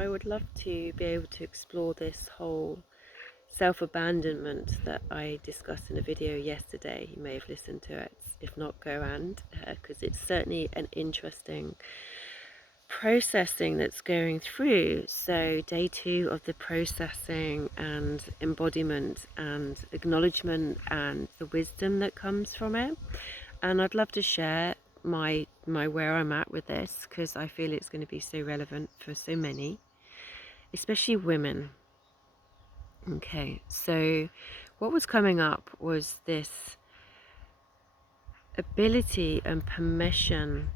I would love to be able to explore this whole self-abandonment that I discussed in a video yesterday. You may have listened to it. If not, go and, because it's certainly an interesting processing that's going through. So day 2 of the processing and embodiment and acknowledgement and the wisdom that comes from it. And I'd love to share my where I'm at with this, because I feel it's going to be so relevant for so many, especially women. Okay, so what was coming up was this ability and permission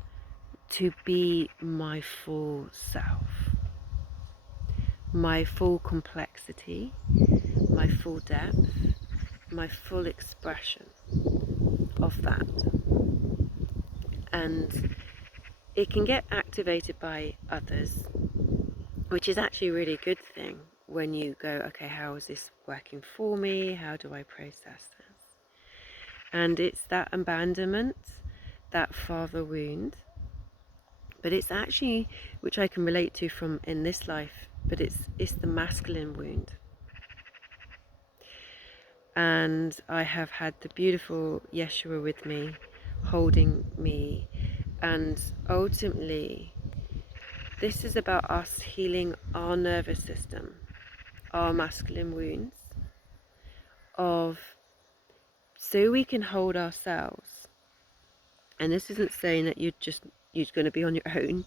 to be my full self, my full complexity, my full depth, my full expression of that. And it can get activated by others, which is actually a really good thing when you go, okay, how is this working for me? How do I process this? And it's that abandonment, that father wound, but it's actually, which I can relate to from in this life, but it's the masculine wound. And I have had the beautiful Yeshua with me, holding me, and ultimately this is about us healing our nervous system, our masculine wounds, so we can hold ourselves. And this isn't saying that you're going to be on your own.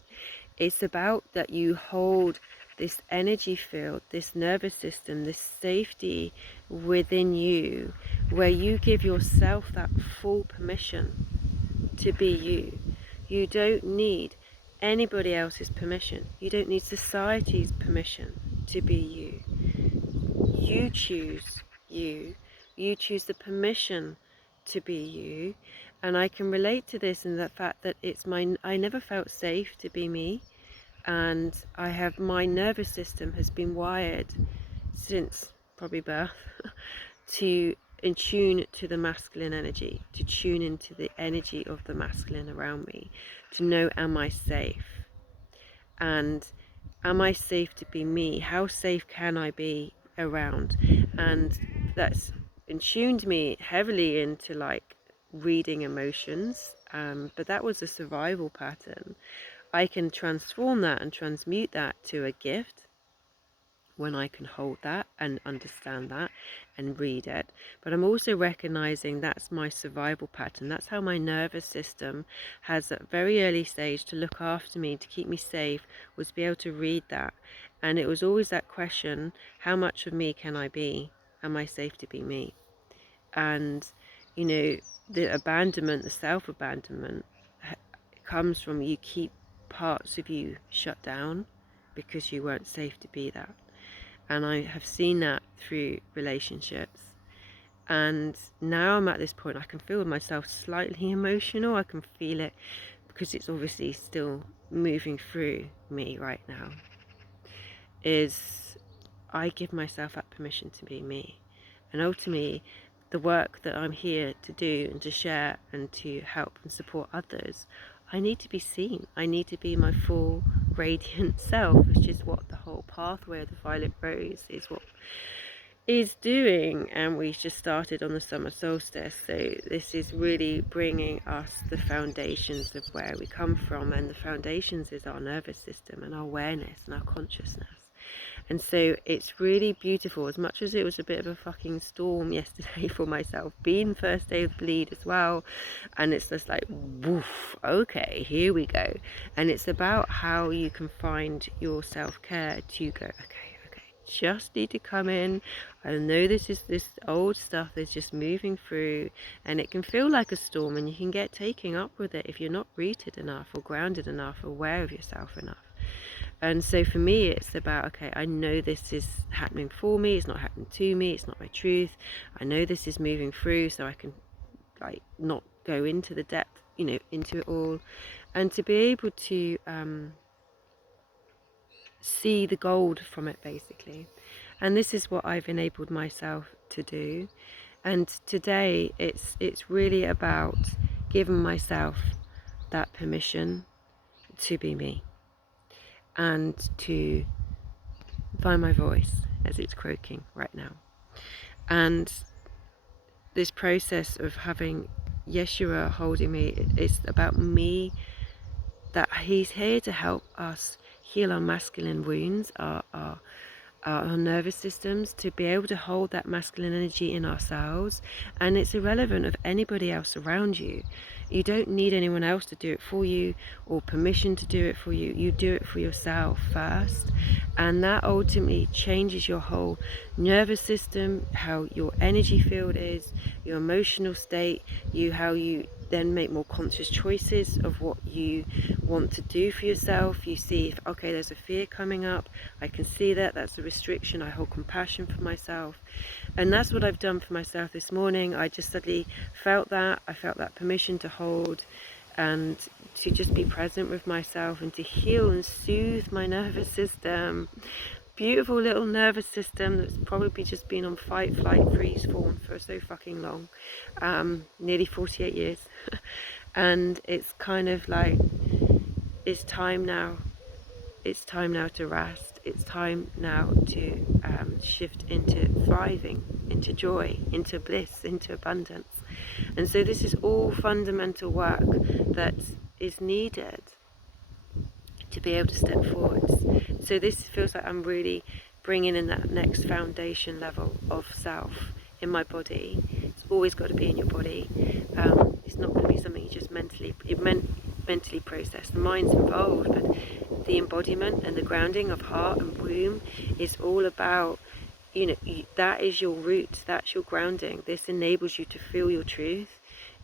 It's about that you hold this energy field, this nervous system, this safety within you, where you give yourself that full permission to be you. You don't need anybody else's permission. You don't need society's permission to be you. You choose you. You choose the permission to be you. And I can relate to this in the fact that I never felt safe to be me. And my nervous system has been wired since probably birth to tune to the masculine energy, to tune into the energy of the masculine around me, to know, am I safe? And am I safe to be me? How safe can I be around? And that's tuned me heavily into like reading emotions, but that was a survival pattern. I can transform that and transmute that to a gift when I can hold that and understand that and read it. But I'm also recognizing that's my survival pattern. That's how my nervous system has at a very early stage to look after me, to keep me safe, was be able to read that. And it was always that question, how much of me can I be? Am I safe to be me? And, you know, the abandonment, the self-abandonment comes from you keep parts of you shut down because you weren't safe to be that. And I have seen that through relationships. And now I'm at this point, I can feel myself slightly emotional. I can feel it because it's obviously still moving through me right now. I give myself that permission to be me. And ultimately, the work that I'm here to do and to share and to help and support others, I need to be seen. I need to be my full radiant self, which is what the whole pathway of the violet rose is doing. And we just started on the summer solstice, so this is really bringing us the foundations of where we come from, and the foundations is our nervous system and our awareness and our consciousness. And so it's really beautiful, as much as it was a bit of a fucking storm yesterday for myself, being first day of bleed as well. And it's just like, woof, okay, here we go. And it's about how you can find your self-care to go, okay, just need to come in. I know this old stuff is just moving through, and it can feel like a storm, and you can get taken up with it if you're not rooted enough or grounded enough, aware of yourself enough. And so for me, it's about, okay, I know this is happening for me. It's not happening to me. It's not my truth. I know this is moving through, so I can like not go into the depth, into it all, and to be able to see the gold from it, basically. And this is what I've enabled myself to do. And today, it's really about giving myself that permission to be me, and to find my voice as it's croaking right now. And this process of having Yeshua holding me, it's about me, that he's here to help us heal our masculine wounds, our nervous systems, to be able to hold that masculine energy in ourselves. And it's irrelevant of anybody else around you. You don't need anyone else to do it for you or permission to do it for you. You do it for yourself first, and that ultimately changes your whole nervous system, how your energy field is, your emotional state, how you then make more conscious choices of what you want to do for yourself. You see, if, okay, there's a fear coming up, I can see that, that's a restriction, I hold compassion for myself. And that's what I've done for myself this morning. I just suddenly felt that, I felt that permission to hold and to just be present with myself and to heal and soothe my nervous system. Beautiful little nervous system that's probably just been on fight, flight, freeze, fawn for so fucking long, nearly 48 years. And it's kind of like, it's time now. It's time now to rest. It's time now to shift into thriving, into joy, into bliss, into abundance. And so this is all fundamental work that is needed to be able to step forwards. So this feels like I'm really bringing in that next foundation level of self in my body. It's always got to be in your body. It's not going to be something you just mentally process. The mind's involved, but the embodiment and the grounding of heart and womb is all about, that is your root, that's your grounding. This enables you to feel your truth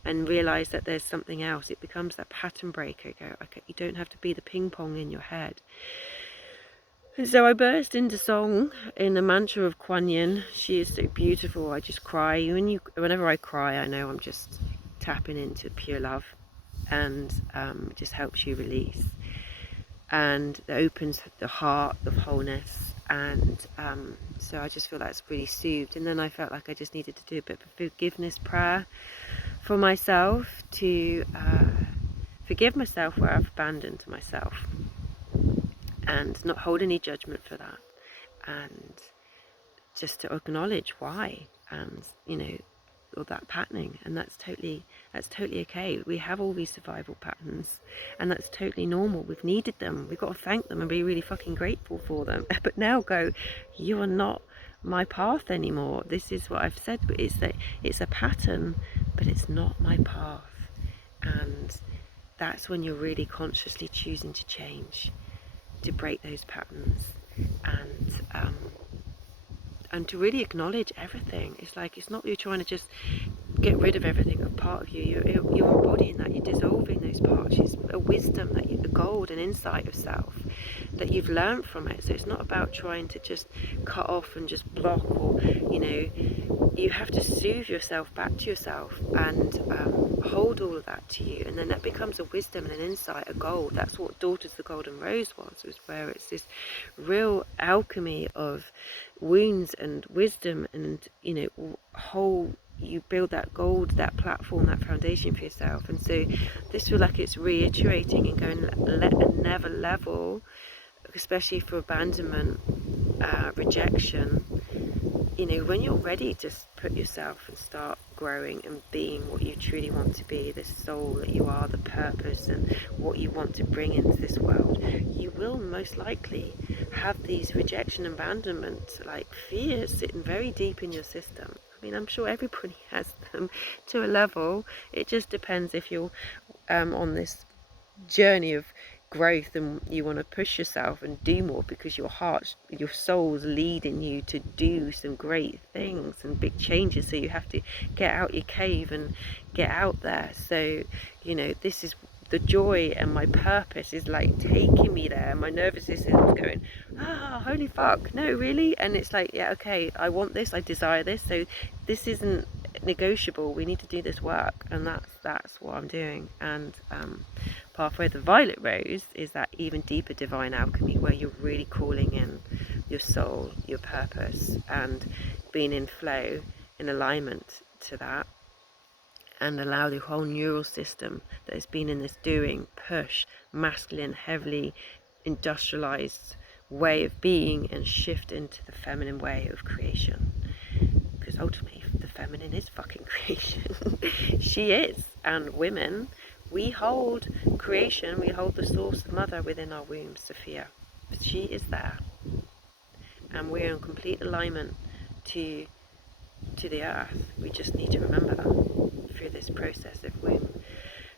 and realize that there's something else. It becomes that pattern breaker. Go, okay, you don't have to be the ping pong in your head. And so I burst into song in the mantra of Kuan Yin. She is so beautiful. I just cry. Whenever I cry, I know I'm just tapping into pure love, and it just helps you release, and it opens the heart of wholeness. And so I just feel that's really soothed. And then I felt like I just needed to do a bit of a forgiveness prayer for myself, to forgive myself where I've abandoned myself, and not hold any judgment for that, and just to acknowledge why, and all that patterning. And that's totally okay. We have all these survival patterns, and that's totally normal. We've needed them. We've got to thank them and be really fucking grateful for them. But now go, you are not my path anymore. This is what I've said. It's a pattern, but it's not my path. And that's when you're really consciously choosing to change, to break those patterns, and to really acknowledge everything. It's like, it's not you're trying to just get rid of everything, a part of you. You're embodying that. You're dissolving those parts. It's a wisdom, that a gold, an insight of self that you've learned from it. So it's not about trying to just cut off and just block, or you have to soothe yourself back to yourself, and hold all of that to you, and then that becomes a wisdom and an insight, a gold. That's what Daughters the Golden Rose was where it's this real alchemy of wounds and wisdom, and you build that gold, that platform, that foundation for yourself. And so this feels like it's reiterating and going, never level, especially for abandonment, rejection. When you're ready, just put yourself and start growing and being what you truly want to be, the soul that you are, the purpose and what you want to bring into this world. You will most likely have these rejection, abandonment, like fears sitting very deep in your system. I mean, I'm sure everybody has them to a level. It just depends if you're on this journey of growth and you want to push yourself and do more, because your soul's leading you to do some great things and big changes. So you have to get out your cave and get out there. So this is the joy, and my purpose is like taking me there. My nervous system is going, holy fuck, no, really? And it's like, yeah, okay, I want this, I desire this, so this isn't negotiable. We need to do this work, and that's what I'm doing. And Pathway of the Violet Rose is that even deeper divine alchemy, where you're really calling in your soul, your purpose, and being in flow, in alignment to that, and allow the whole neural system that has been in this doing, push, masculine, heavily industrialized way of being and shift into the feminine way of creation. Because ultimately, the feminine is fucking creation. She is. And women, we hold creation, we hold the source of mother within our womb, Sophia. She is there. And we're in complete alignment to the earth. We just need to remember that through this process of womb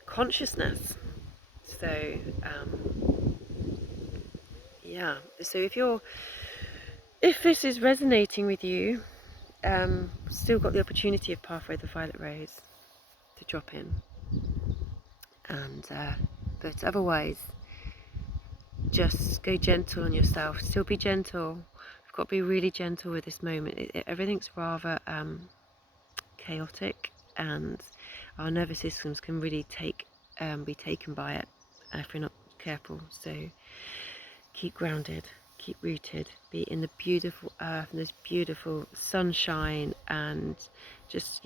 consciousness. So, yeah. So if this is resonating with you, still got the opportunity of Pathway the Violet Rose to drop in. And but otherwise, just go gentle on yourself. Still be gentle. You've got to be really gentle with this moment. Everything's rather chaotic, and our nervous systems can really be taken by it if we're not careful. So keep grounded, keep rooted, be in the beautiful earth and this beautiful sunshine, and just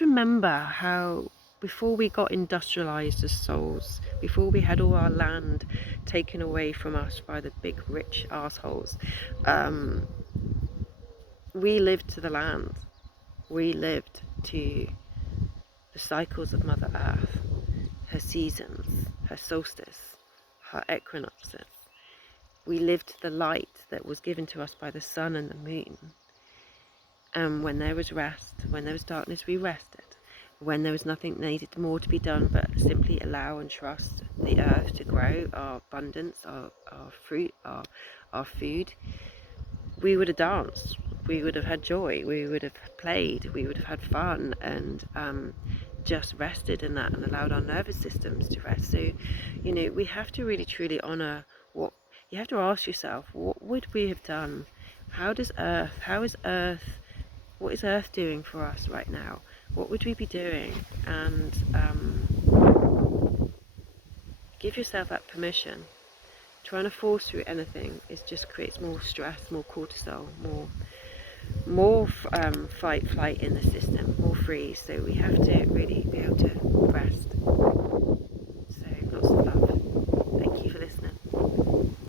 remember how before we got industrialized as souls, before we had all our land taken away from us by the big rich assholes, we lived to the land. We lived to the cycles of Mother Earth, her seasons, her solstice, her equinoxes. We lived to the light that was given to us by the sun and the moon. And when there was rest, when there was darkness, we rested. When there was nothing needed more to be done but simply allow and trust the earth to grow, our abundance, our fruit, our food, we would have danced, we would have had joy, we would have played, we would have had fun, and just rested in that and allowed our nervous systems to rest. So, we have to really truly honour what you have to ask yourself. What would we have done? What is Earth doing for us right now? What would we be doing? And give yourself that permission. Trying to force through anything just creates more stress, more cortisol, more fight, flight in the system, more freeze. So we have to really be able to rest.